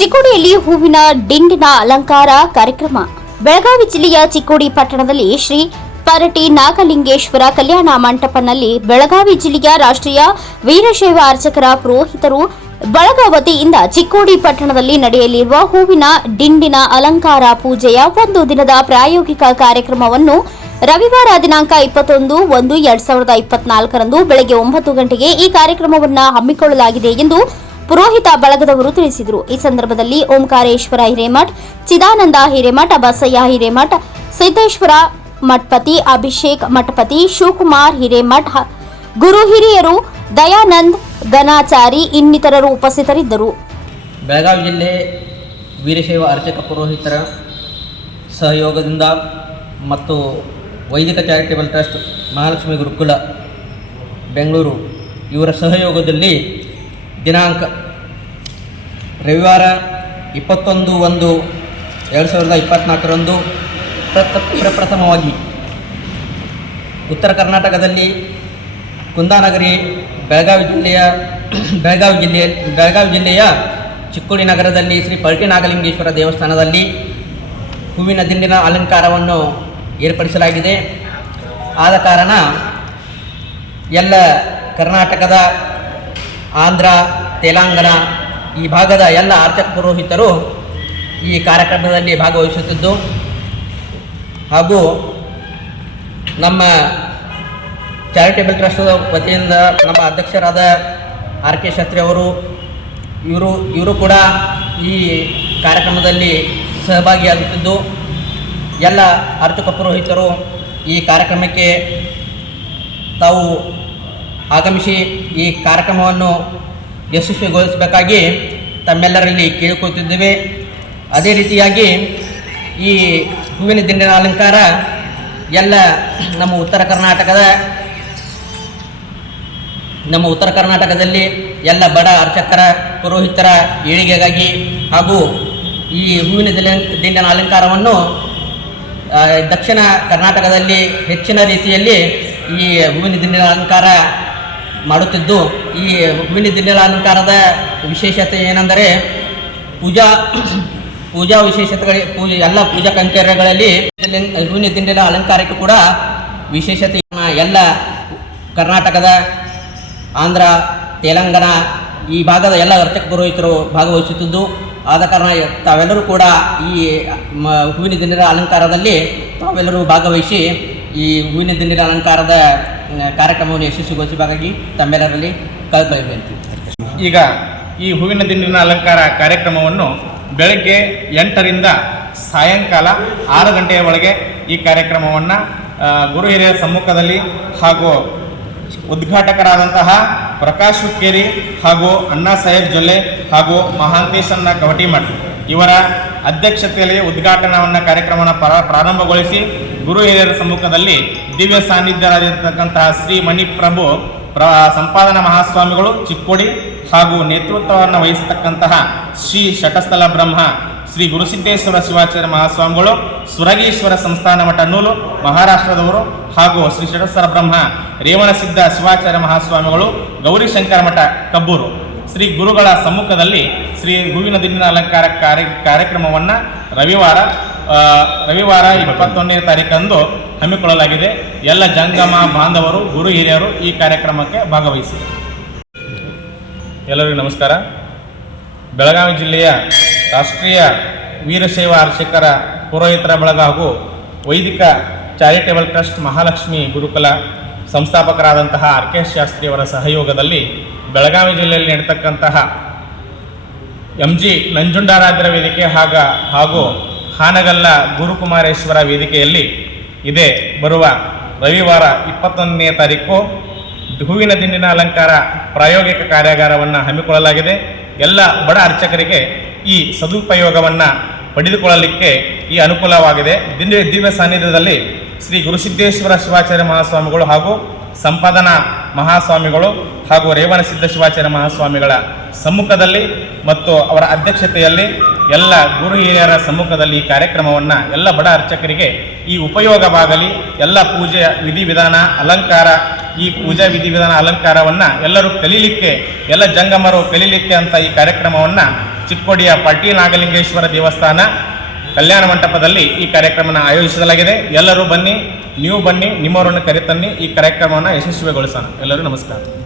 ಚಿಕ್ಕೋಡಿಯಲ್ಲಿ ಹೂವಿನ ದಿಂಡಿನ ಅಲಂಕಾರ ಕಾರ್ಯಕ್ರಮ. ಬೆಳಗಾವಿ ಜಿಲ್ಲೆಯ ಚಿಕ್ಕೋಡಿ ಪಟ್ಟಣದಲ್ಲಿ ಶ್ರೀ ಪರಟಿ ನಾಗಲಿಂಗೇಶ್ವರ ಕಲ್ಯಾಣ ಮಂಟಪನಲ್ಲಿ ಬೆಳಗಾವಿ ಜಿಲ್ಲೆಯ ರಾಷ್ಟ್ರೀಯ ವೀರಶೈವ ಅರ್ಚಕರ ಪುರೋಹಿತರು ಬಳಗ ವತಿಯಿಂದ ಚಿಕ್ಕೋಡಿ ಪಟ್ಟಣದಲ್ಲಿ ನಡೆಯಲಿರುವ ಹೂವಿನ ದಿಂಡಿನ ಅಲಂಕಾರ ಪೂಜೆಯ ಒಂದು ದಿನದ ಪ್ರಾಯೋಗಿಕ ಕಾರ್ಯಕ್ರಮವನ್ನು ರವಿವಾರ ದಿನಾಂಕ ಇಪ್ಪತ್ತೊಂದು ಒಂದು ಎರಡ್ ಸಾವಿರದ ಇಪ್ಪತ್ನಾಲ್ಕರಂದು ಬೆಳಗ್ಗೆ ಒಂಬತ್ತು ಗಂಟೆಗೆ ಈ ಕಾರ್ಯಕ್ರಮವನ್ನು ಹಮ್ಮಿಕೊಳ್ಳಲಾಗಿದೆ ಎಂದು ಪುರೋಹಿತ ಬಳಗದವರು ತಿಳಿಸಿದರು. ಈ ಸಂದರ್ಭದಲ್ಲಿ ಓಂಕಾರೇಶ್ವರ ಹಿರೇಮಠ್, ಚಿದಾನಂದ ಹಿರೇಮಠ, ಬಸಯ್ಯ ಹಿರೇಮಠ, ಸಿದ್ದೇಶ್ವರ ಮಠಪತಿ, ಅಭಿಷೇಕ್ ಮಠಪತಿ, ಶಿವಕುಮಾರ್ ಹಿರೇಮಠ್, ಗುರು ಹಿರಿಯರು, ದಯಾನಂದ್ ಗನಾಚಾರಿ ಇನ್ನಿತರರು ಉಪಸ್ಥಿತರಿದ್ದರು. ಬೆಳಗಾವಿ ಜಿಲ್ಲೆ ವೀರಶೈವ ಅರ್ಚಕ ಪುರೋಹಿತರ ಸಹಯೋಗದಿಂದ ಮತ್ತು ವೈದಿಕ ಚಾರಿಟೇಬಲ್ ಟ್ರಸ್ಟ್ ಮಹಾಲಕ್ಷ್ಮಿ ಗುರುಕುಲ ಬೆಂಗಳೂರು ಇವರ ಸಹಯೋಗದಲ್ಲಿ ದಿನಾಂಕ ರವಿವಾರ ಇಪ್ಪತ್ತೊಂದು ಒಂದು ಎರಡು ಸಾವಿರದ ಇಪ್ಪತ್ತ್ನಾಲ್ಕರಂದು ಪ್ರಥ ಪ್ರಪ್ರಥಮವಾಗಿ ಉತ್ತರ ಕರ್ನಾಟಕದಲ್ಲಿ ಕುಂದಾನಗರಿ, ಬೆಳಗಾವಿ ಜಿಲ್ಲೆಯ ಬೆಳಗಾವಿ ಜಿಲ್ಲೆಯ ಬೆಳಗಾವಿ ಜಿಲ್ಲೆಯ ಚಿಕ್ಕೋಡಿ ನಗರದಲ್ಲಿ ಶ್ರೀ ಪಲ್ಟಿ ನಾಗಲಿಂಗೇಶ್ವರ ದೇವಸ್ಥಾನದಲ್ಲಿ ಹೂವಿನ ದಿಂಡಿನ ಅಲಂಕಾರವನ್ನು ಏರ್ಪಡಿಸಲಾಗಿದೆ. ಆದ ಕಾರಣ ಎಲ್ಲ ಕರ್ನಾಟಕದ ಆಂಧ್ರ, ತೆಲಂಗಾಣ ಈ ಭಾಗದ ಎಲ್ಲ ಆರ್ಥಿಕ ಪುರೋಹಿತರು ಈ ಕಾರ್ಯಕ್ರಮದಲ್ಲಿ ಭಾಗವಹಿಸುತ್ತಿದ್ದು ಹಾಗೂ ನಮ್ಮ ಚಾರಿಟೇಬಲ್ ಟ್ರಸ್ಟ್ ವತಿಯಿಂದ ನಮ್ಮ ಅಧ್ಯಕ್ಷರಾದ ಆರ್ ಕೆ ಶಾಸ್ತ್ರಿ ಅವರು, ಇವರು ಇವರು ಕೂಡ ಈ ಕಾರ್ಯಕ್ರಮದಲ್ಲಿ ಸಹಭಾಗಿಯಾಗುತ್ತಿದ್ದು, ಎಲ್ಲ ಆರ್ಥಿಕ ಪುರೋಹಿತರು ಈ ಕಾರ್ಯಕ್ರಮಕ್ಕೆ ತಾವು ಆಗಮಿಸಿ ಈ ಕಾರ್ಯಕ್ರಮವನ್ನು ಯಶಸ್ವಿಗೊಳಿಸಬೇಕಾಗಿ ತಮ್ಮೆಲ್ಲರಲ್ಲಿ ಕೇಳಿಕೊಳ್ತಿದ್ದೇವೆ. ಅದೇ ರೀತಿಯಾಗಿ ಈ ಹೂವಿನ ದಿಂಡಿನ ಅಲಂಕಾರ ಎಲ್ಲ ನಮ್ಮ ಉತ್ತರ ಕರ್ನಾಟಕದ ನಮ್ಮ ಉತ್ತರ ಕರ್ನಾಟಕದಲ್ಲಿ ಎಲ್ಲ ಬಡ ಅರ್ಚಕರ, ಪುರೋಹಿತರ ಏಳಿಗೆಗಾಗಿ ಹಾಗೂ ಈ ಹೂವಿನ ದಿಂಡಿನ ಅಲಂಕಾರವನ್ನು ದಕ್ಷಿಣ ಕರ್ನಾಟಕದಲ್ಲಿ ಹೆಚ್ಚಿನ ರೀತಿಯಲ್ಲಿ ಈ ಹೂವಿನ ದಿಂಡಿನ ಅಲಂಕಾರ ಮಾಡುತ್ತಿದ್ದು. ಈ ಹೂವಿನ ದಿಂಡಿನ ಅಲಂಕಾರದ ವಿಶೇಷತೆ ಏನೆಂದರೆ, ಪೂಜಾ ಪೂಜಾ ವಿಶೇಷತೆಗಳಿಗೆ, ಪೂಜೆ, ಎಲ್ಲ ಪೂಜಾ ಕಂಕೇರ್ಯಗಳಲ್ಲಿ ಹೂವಿನ ದಿಂಡಿನ ಅಲಂಕಾರಕ್ಕೆ ಕೂಡ ವಿಶೇಷತೆ ಎಲ್ಲ ಕರ್ನಾಟಕದ, ಆಂಧ್ರ, ತೆಲಂಗಾಣ, ಈ ಭಾಗದ ಎಲ್ಲ ಅರ್ಚಕ ಪುರೋಹಿತರು ಭಾಗವಹಿಸುತ್ತಿದ್ದು. ಆದ ಕಾರಣ ತಾವೆಲ್ಲರೂ ಕೂಡ ಈ ಹೂವಿನ ದಿಂಡಿನ ಅಲಂಕಾರದಲ್ಲಿ ತಾವೆಲ್ಲರೂ ಭಾಗವಹಿಸಿ ಈ ಹೂವಿನ ದಿಂಡಿನ ಅಲಂಕಾರದ ಕಾರ್ಯಕ್ರಮವನ್ನು ಯಶಸ್ವಿಗೊಳಿಸಬೇಕಾಗಿ ತಮ್ಮೆಲ್ಲರಲ್ಲಿ ಕಳ್ಕೊಳ್ಳಿ ವಿನಂತಿ. ಈಗ ಈ ಹೂವಿನ ದಿಂಡಿನ ಅಲಂಕಾರ ಕಾರ್ಯಕ್ರಮವನ್ನು ಬೆಳಗ್ಗೆ ಎಂಟರಿಂದ ಸಾಯಂಕಾಲ ಆರು ಗಂಟೆಯ ಒಳಗೆ ಈ ಕಾರ್ಯಕ್ರಮವನ್ನು ಗುರು ಹಿರಿಯರ ಸಮ್ಮುಖದಲ್ಲಿ ಹಾಗೂ ಉದ್ಘಾಟಕರಾದಂತಹ ಪ್ರಕಾಶ್ ಹುಕ್ಕೇರಿ ಹಾಗೂ ಅಣ್ಣಾ ಸಾಹೇಬ್ ಜೊಲ್ಲೆ ಹಾಗೂ ಮಹಾಂತೇಶನ್ನ ಕವಟಿಮಠ್ ಇವರ ಅಧ್ಯಕ್ಷತೆಯಲ್ಲಿ ಉದ್ಘಾಟನವನ್ನು ಕಾರ್ಯಕ್ರಮವನ್ನು ಪ್ರಾರಂಭಗೊಳಿಸಿ ಗುರು ಹಿರಿಯರ ಸಮ್ಮುಖದಲ್ಲಿ ದಿವ್ಯ ಸಾನ್ನಿಧ್ಯರಾಗಿರ್ತಕ್ಕಂತಹ ಶ್ರೀ ಮಣಿಪ್ರಭು ಪ್ರ, ಸಂಪಾದನಾ ಮಹಾಸ್ವಾಮಿಗಳು ಚಿಕ್ಕೋಡಿ ಹಾಗೂ ನೇತೃತ್ವವನ್ನು ವಹಿಸತಕ್ಕಂತಹ ಶ್ರೀ ಶಟಸ್ಥಲ ಬ್ರಹ್ಮ, ಶ್ರೀ ಗುರುಸಿದ್ದೇಶ್ವರ ಶಿವಾಚಾರ್ಯ ಮಹಾಸ್ವಾಮಿಗಳು, ಸುರಗೀಶ್ವರ ಸಂಸ್ಥಾನ ಮಠ ನೂಲು, ಮಹಾರಾಷ್ಟ್ರದವರು ಹಾಗೂ ಶ್ರೀ ಶಟಸ್ಥಲ ಬ್ರಹ್ಮ ರೇವಣಸಿದ್ಧ ಶಿವಾಚಾರ್ಯ ಮಹಾಸ್ವಾಮಿಗಳು, ಗೌರಿಶಂಕರ ಮಠ ಕಬ್ಬೂರು. ಶ್ರೀ ಗುರುಗಳ ಸಮ್ಮುಖದಲ್ಲಿ ಶ್ರೀ ಹೂವಿನ ದಿನ ಅಲಂಕಾರ ಕಾರ್ಯ, ಕಾರ್ಯಕ್ರಮವನ್ನು ರವಿವಾರ ರವಿವಾರ ಇಪ್ಪತ್ತೊಂದನೇ ತಾರೀಕಂದು ಹಮ್ಮಿಕೊಳ್ಳಲಾಗಿದೆ. ಎಲ್ಲ ಜಂಗಮ ಬಾಂಧವರು, ಗುರು ಹಿರಿಯರು ಈ ಕಾರ್ಯಕ್ರಮಕ್ಕೆ ಭಾಗವಹಿಸಿ. ಎಲ್ಲರಿಗೂ ನಮಸ್ಕಾರ. ಬೆಳಗಾವಿ ಜಿಲ್ಲೆಯ ರಾಷ್ಟ್ರೀಯ ವೀರಶೈವ ಅರ್ಚಕರ ಪುರೋಹಿತರ ಬಳಗ ಹಾಗೂ ವೈದಿಕ ಚಾರಿಟೇಬಲ್ ಟ್ರಸ್ಟ್ ಮಹಾಲಕ್ಷ್ಮಿ ಗುರುಕುಲ ಸಂಸ್ಥಾಪಕರಾದಂತಹ ಆರ್ ಕೆ ಶಾಸ್ತ್ರಿಯವರ ಸಹಯೋಗದಲ್ಲಿ ಬೆಳಗಾವಿ ಜಿಲ್ಲೆಯಲ್ಲಿ ನಡೀತಕ್ಕಂತಹ ಎಂ ಜಿ ನಂಜುಂಡಾರಾಧ್ಯರ ವೇದಿಕೆ ಹಾಗ ಹಾಗೂ ಹಾನಗಲ್ಲ ಗುರುಕುಮಾರೇಶ್ವರ ವೇದಿಕೆಯಲ್ಲಿ ಇದೆ ಬರುವ ರವಿವಾರ ಇಪ್ಪತ್ತೊಂದನೇ ತಾರೀಕು ಹೂವಿನ ದಿಂಡಿನ ಅಲಂಕಾರ ಪ್ರಾಯೋಗಿಕ ಕಾರ್ಯಾಗಾರವನ್ನು ಹಮ್ಮಿಕೊಳ್ಳಲಾಗಿದೆ. ಎಲ್ಲ ಬಡ ಅರ್ಚಕರಿಗೆ ಈ ಸದುಪಯೋಗವನ್ನು ಪಡೆದುಕೊಳ್ಳಲಿಕ್ಕೆ ಈ ಅನುಕೂಲವಾಗಿದೆ. ದಿವ್ಯ ದಿವ್ಯ ಸಾನ್ನಿಧ್ಯದಲ್ಲಿ ಶ್ರೀ ಗುರುಸಿದ್ದೇಶ್ವರ ಶಿವಾಚಾರ್ಯ ಮಹಾಸ್ವಾಮಿಗಳು ಹಾಗೂ ಸಂಪಾದನಾ ಮಹಾಸ್ವಾಮಿಗಳು ಹಾಗೂ ರೇವಣಸಿದ್ಧ ಶಿವಾಚಾರ್ಯ ಮಹಾಸ್ವಾಮಿಗಳ ಸಮ್ಮುಖದಲ್ಲಿ ಮತ್ತು ಅವರ ಅಧ್ಯಕ್ಷತೆಯಲ್ಲಿ ಎಲ್ಲ ಗುರು ಹಿರಿಯರ ಸಮ್ಮುಖದಲ್ಲಿ ಈ ಕಾರ್ಯಕ್ರಮವನ್ನು ಎಲ್ಲ ಬಡ ಅರ್ಚಕರಿಗೆ ಈ ಉಪಯೋಗವಾಗಲಿ, ಎಲ್ಲ ಪೂಜೆಯ ವಿಧಿವಿಧಾನ ಅಲಂಕಾರ, ಈ ಪೂಜಾ ವಿಧಿವಿಧಾನ ಅಲಂಕಾರವನ್ನು ಎಲ್ಲರೂ ಕಲೀಲಿಕ್ಕೆ, ಎಲ್ಲ ಜಂಗಮರು ಕಲೀಲಿಕ್ಕೆ ಅಂತ ಈ ಕಾರ್ಯಕ್ರಮವನ್ನು ಚಿಕ್ಕೋಡಿಯ ಪಟ್ಟಿ ನಾಗಲಿಂಗೇಶ್ವರ ದೇವಸ್ಥಾನ ಕಲ್ಯಾಣ ಮಂಟಪದಲ್ಲಿ ಈ ಕಾರ್ಯಕ್ರಮನ ಆಯೋಜಿಸಲಾಗಿದೆ. ಎಲ್ಲರೂ ಬನ್ನಿ ನೀವು ಬನ್ನಿ ನಿಮ್ಮವರನ್ನು ಕರೆತನ್ನಿ ಈ ಕಾರ್ಯಕ್ರಮವನ್ನು ಯಶಸ್ವಿಗೊಳಿಸೋಣ. ಎಲ್ಲರೂ ನಮಸ್ಕಾರ.